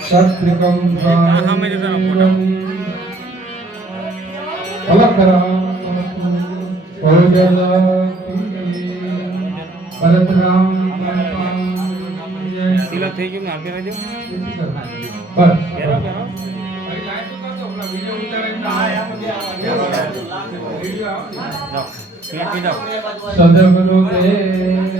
સત્રિકમ થઈ ગયું ને આપી પીટી સદગુરુ દેવ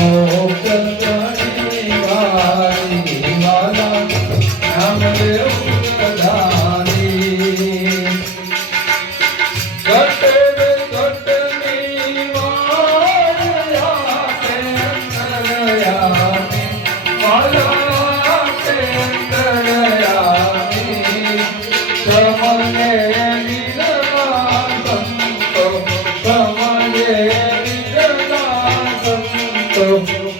Thank you.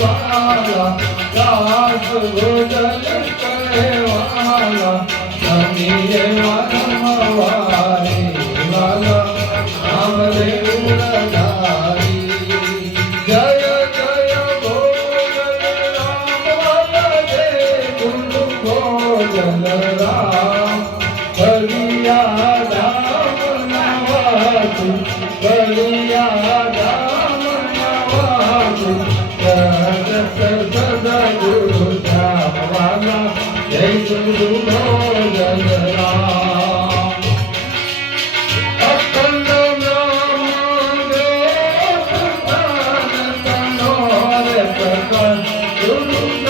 વાલા દાસ ભોજન કરે વાલા ધનીય વાલા Lord,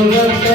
உலகத்தை